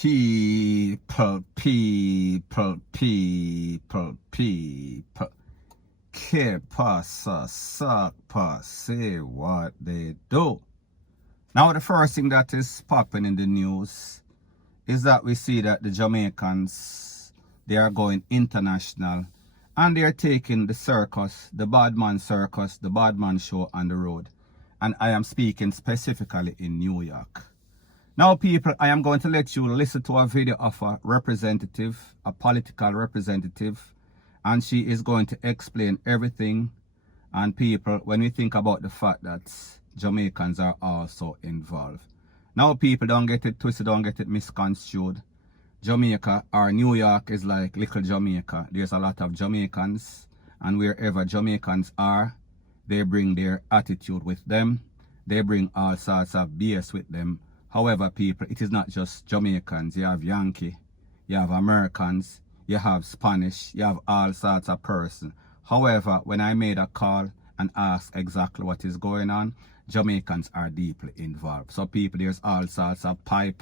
people. Que pasa, suck, pass, say what they do. Now, the first thing that is popping in the news is that we see that the Jamaicans, they are going international and they are taking the circus, the Badman circus, the Badman show on the road. And I am speaking specifically in New York. Now, people, I am going to let you listen to a video of a representative, a political representative, and she is going to explain everything. And people, when we think about the fact that Jamaicans are also involved. Now, people, don't get it twisted, don't get it misconstrued. Jamaica or New York is like little Jamaica. There's a lot of Jamaicans, and wherever Jamaicans are, they bring their attitude with them. They bring all sorts of BS with them. However, people, it is not just Jamaicans. You have Yankee, you have Americans, you have Spanish, you have all sorts of persons. However, when I made a call and asked exactly what is going on, Jamaicans are deeply involved. So people, there's all sorts of pie,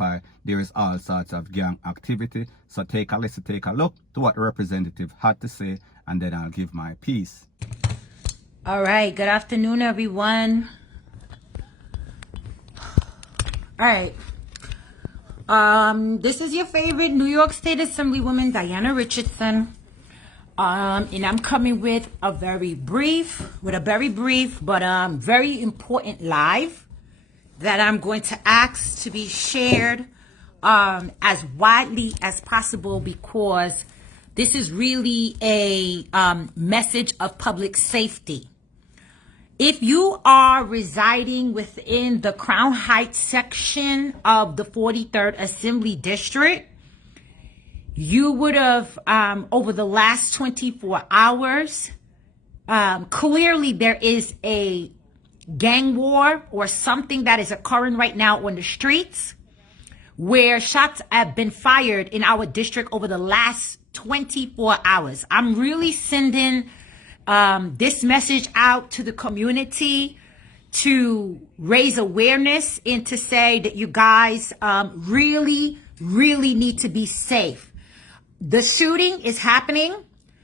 there is all sorts of gang activity. So take a listen, take a look to what the representative had to say, and then I'll give my piece. All right, good afternoon, everyone. All right. This is your favorite New York State Assemblywoman, Diana Richardson. And I'm coming with a very brief but very important live that I'm going to ask to be shared as widely as possible, because this is really a message of public safety. If you are residing within the Crown Heights section of the 43rd Assembly District, you would have, over the last 24 hours, clearly there is a gang war or something that is occurring right now on the streets, where shots have been fired in our district over the last 24 hours. I'm really sending this message out to the community to raise awareness and to say that you guys really need to be safe. The shooting is happening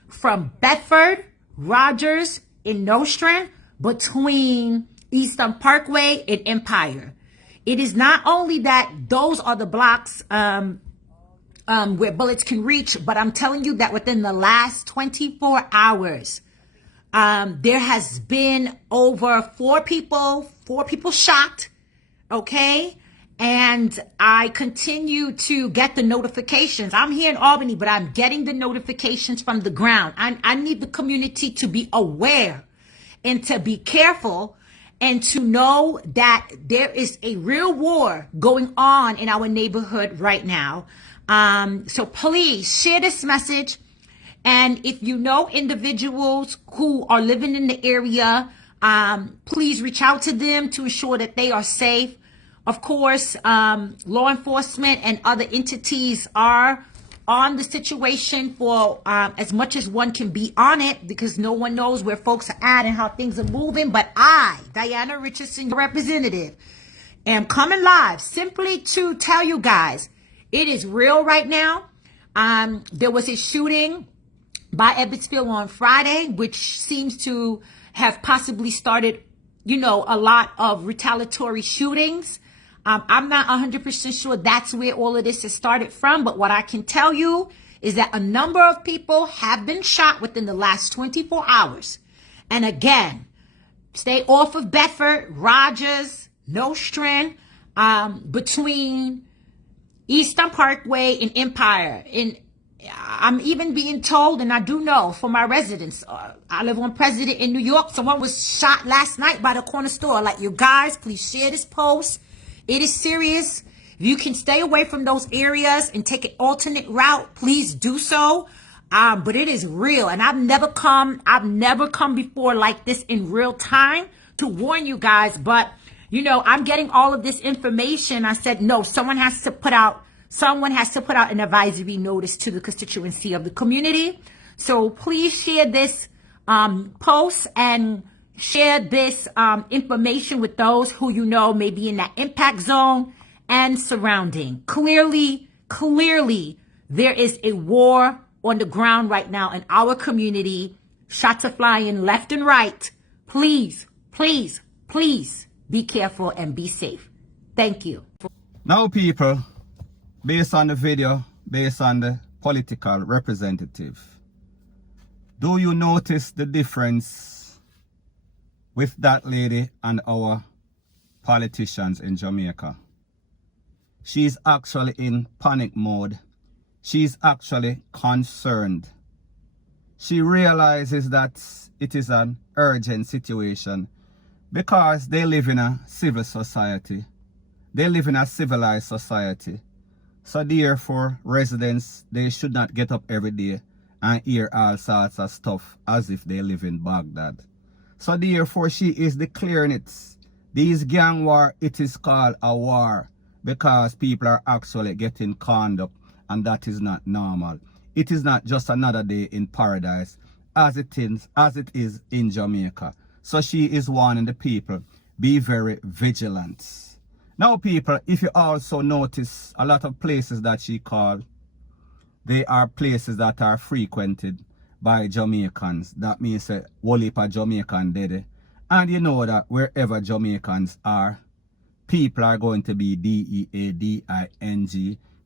from Bedford, Rogers, and Nostrand between Eastern Parkway and Empire. It is not only that those are the blocks where bullets can reach, but I'm telling you that within the last 24 hours, there has been over four people shot, okay? And I continue to get the notifications. I'm here in Albany, but I'm getting the notifications from the ground. I need the community to be aware and to be careful and to know that there is a real war going on in our neighborhood right now. So please share this message. And if you know individuals who are living in the area, please reach out to them to ensure that they are safe. Of course, law enforcement and other entities are on the situation for as much as one can be on it, because no one knows where folks are at and how things are moving. But I, Diana Richardson, your representative, am coming live simply to tell you guys it is real right now. There was a shooting by Ebbetsville on Friday, which seems to have possibly started, you know, a lot of retaliatory shootings. I'm not 100% sure that's where all of this has started from, but what I can tell you is that a number of people have been shot within the last 24 hours. And again, stay off of Bedford, Rogers, Nostrand, between Eastern Parkway and Empire. And I'm even being told, and I do know for my residents, I live on President in New York, someone was shot last night by the corner store. Like, you guys, please share this post. It is serious. If you can stay away from those areas and take an alternate route, please do so. But it is real, and I've never come before like this in real time to warn you guys. But you know, I'm getting all of this information. I said, no, someone has to put out an advisory notice to the constituency of the community. So please share this post and share this information with those who you know may be in that impact zone and surrounding. Clearly, Clearly, there is a war on the ground right now in our community. Shots are flying left and right. Please, please, please be careful and be safe. Thank you. Now, people, based on the video, based on the political representative, do you notice the difference with that lady and our politicians in Jamaica? She's actually in panic mode. She's actually concerned. She realizes that it is an urgent situation because they live in a civil society. They live in a civilized society. So therefore, residents, they should not get up every day and hear all sorts of stuff as if they live in Baghdad. So therefore, she is declaring it. These gang war, it is called a war because people are actually getting conned up, and that is not normal. It is not just another day in paradise as it is in Jamaica. So she is warning the people, be very vigilant. Now, people, if you also notice a lot of places that she called, they are places that are frequented by Jamaicans. That means a whole heap of Jamaican dead. And you know that wherever Jamaicans are, people are going to be DEADING.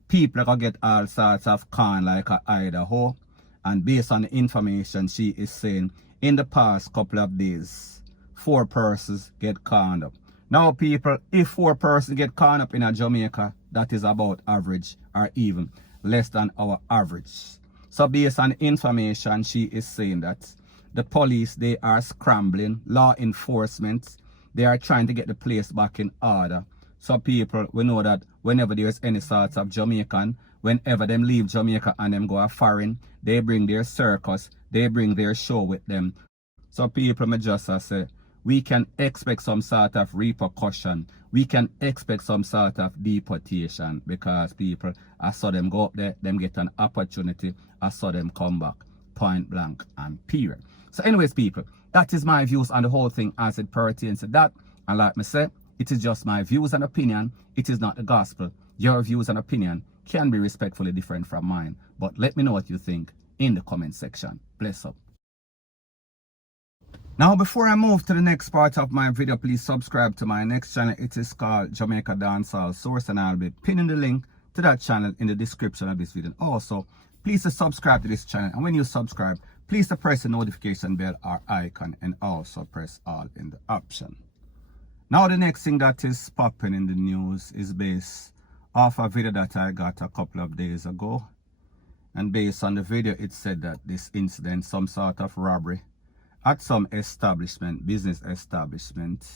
People are going to get all sorts of con like a Idaho. And based on the information she is saying, in the past couple of days, 4 persons get conned up. Now, people, if 4 persons get conned up in a Jamaica, that is about average or even less than our average. So based on information, she is saying that the police, they are scrambling, law enforcement, they are trying to get the place back in order. So people, we know that whenever there's any sorts of Jamaican, whenever them leave Jamaica and them go a foreign, they bring their circus, they bring their show with them. So people, me just say, we can expect some sort of repercussion. We can expect some sort of deportation because people, I saw them go up there, them get an opportunity, I saw them come back, point blank and period. So anyways, people, that is my views on the whole thing as it pertains to that. And like me say, it is just my views and opinion. It is not the gospel. Your views and opinion can be respectfully different from mine. But let me know what you think in the comment section. Bless up. Now, before I move to the next part of my video, please subscribe to my next channel. It is called Jamaica Dancehall Source, and I'll be pinning the link to that channel in the description of this video. Also, please subscribe to this channel, and when you subscribe, please press the notification bell or icon, and also press all in the option. Now, the next thing that is popping in the news is based off a video that I got a couple of days ago. And based on the video, it said that this incident, some sort of robbery at some establishment, business establishment,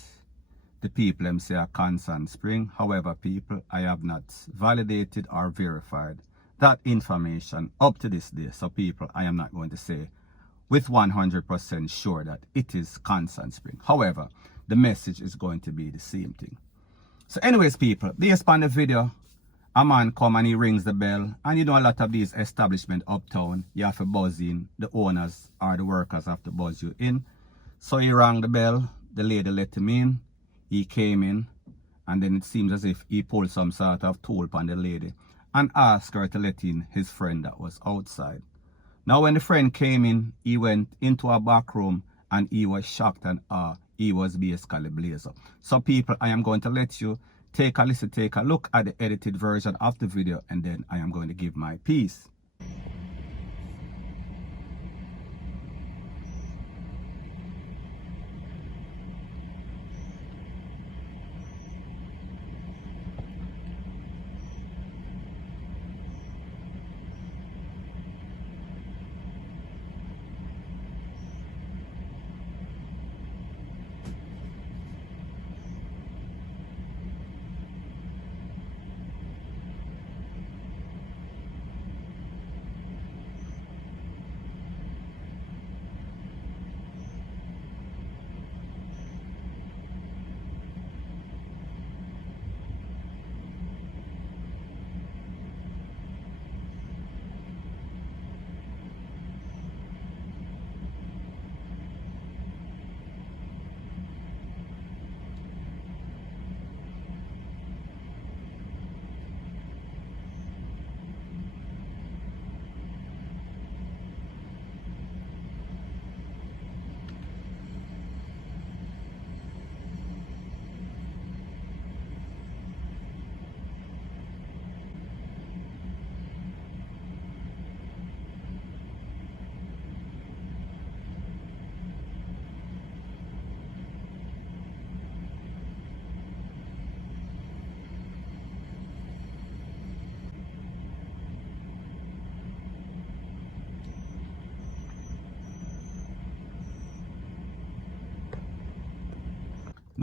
the people them say a Constant Spring. However, people, I have not validated or verified that information up to this day. So people, I am not going to say with 100% sure that it is Constant Spring. However, the message is going to be the same thing. So anyways, people, based on the video, a man come and he rings the bell, and you know a lot of these establishments uptown, you have to buzz in, the owners or the workers have to buzz you in. So he rang the bell, the lady let him in, he came in, and then it seems as if he pulled some sort of tool upon the lady and asked her to let in his friend that was outside. Now when the friend came in, he went into a back room and he was shocked and he was basically blazed up. So people, I am going to let you take a listen, take a look at the edited version of the video, and then I am going to give my piece.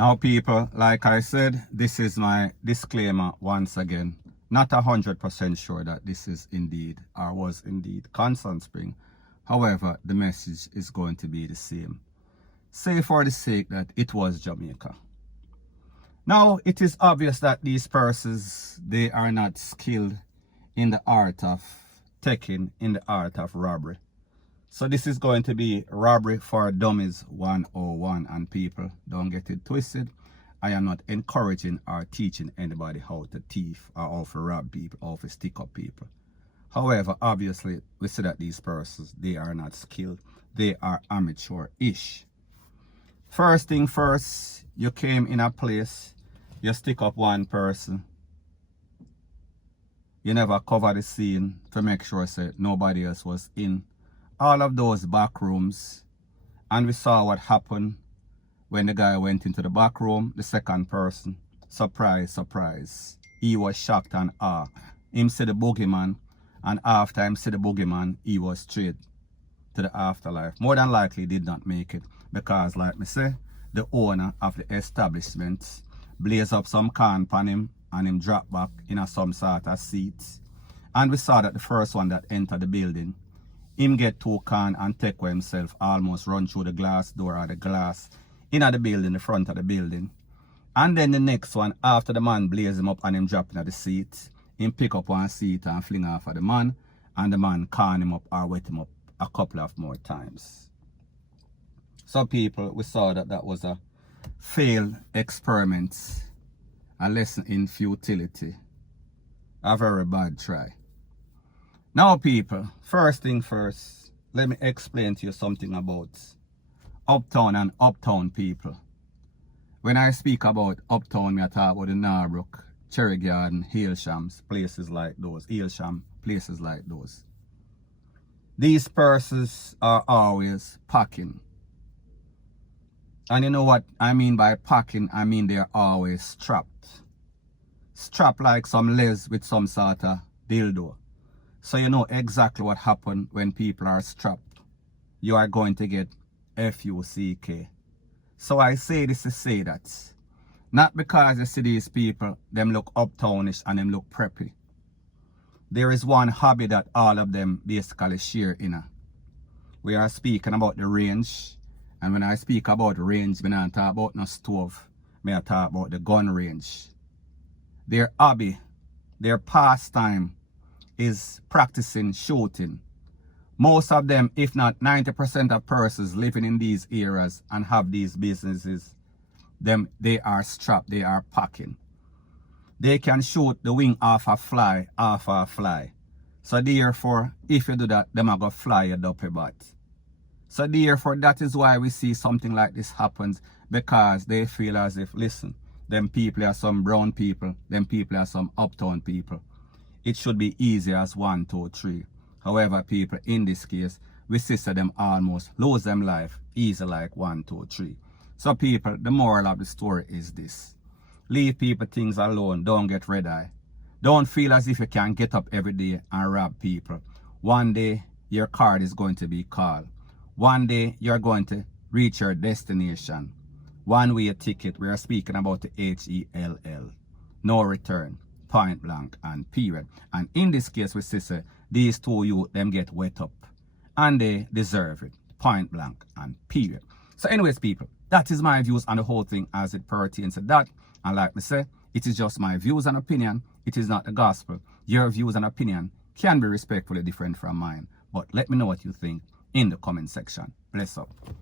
Now people, like I said, this is my disclaimer once again. Not 100% sure that this is indeed or was indeed Constant Spring. However, the message is going to be the same. Say for the sake that it was Jamaica. Now, it is obvious that these persons, they are not skilled in the art of taking, in the art of robbery. So this is going to be Robbery for Dummies 101, and people, don't get it twisted. I am not encouraging or teaching anybody how to thief or how to rob people or to stick up people. However, obviously, we see that these persons, they are not skilled. They are amateur-ish. First thing first, you came in a place, you stick up one person. You never cover the scene to make sure that nobody else was in all of those back rooms. And we saw what happened when the guy went into the back room, the second person. Surprise, surprise. He was shocked and him see the boogeyman, and after him see the boogeyman, he was straight to the afterlife. More than likely did not make it, because like me say, the owner of the establishment blaze up some can pan him and him drop back in a some sort of seat. And we saw that the first one that entered the building, him get 2 can and take for himself, almost run through the glass door or the glass in the building, the front of the building. And then the next one, after the man blaze him up and him dropping at the seat, him pick up one seat and fling off at the man, and the man can him up or wet him up a couple of more times. So people, we saw that that was a failed experiment, a lesson in futility, a very bad try. Now people, first thing first, let me explain to you something about uptown and uptown people. When I speak about uptown, I talk about the Narbrook, Cherry Garden, Hailshams, places like those, Hailsham, places like those. These persons are always packing. And you know what I mean by packing? I mean they're always strapped. Strapped like some les with some sort of dildo. So you know exactly what happened when people are strapped. You are going to get FUCK. So I say this to say that, not because you see these people, them look uptownish and them look preppy. There is one hobby that all of them basically share in. We are speaking about the range. And when I speak about range, I don't talk about no stove. I talk about the gun range. Their hobby, their pastime is practicing shooting. Most of them, if not 90% of persons living in these areas and have these businesses, they are strapped, they are packing. They can shoot the wing off a fly. So therefore, if you do that, them are going to fly your dopey butt. So therefore, that is why we see something like this happens, because they feel as if, listen, them people are some brown people, them people are some uptown people. It should be easy as 1, 2, 3. However, people, in this case, we see them almost lose them life easy like 1, 2, 3. So people, the moral of the story is this. Leave people things alone, don't get red eye. Don't feel as if you can get up every day and rob people. One day, your card is going to be called. One day, you're going to reach your destination. One-way ticket, we are speaking about the HELL. No return, point blank and period. And in this case, we see these two youth, them get wet up. And they deserve it, point blank and period. So anyways, people, that is my views on the whole thing as it pertains to that. And like me say, it is just my views and opinion. It is not the gospel. Your views and opinion can be respectfully different from mine. But let me know what you think in the comment section. Bless up.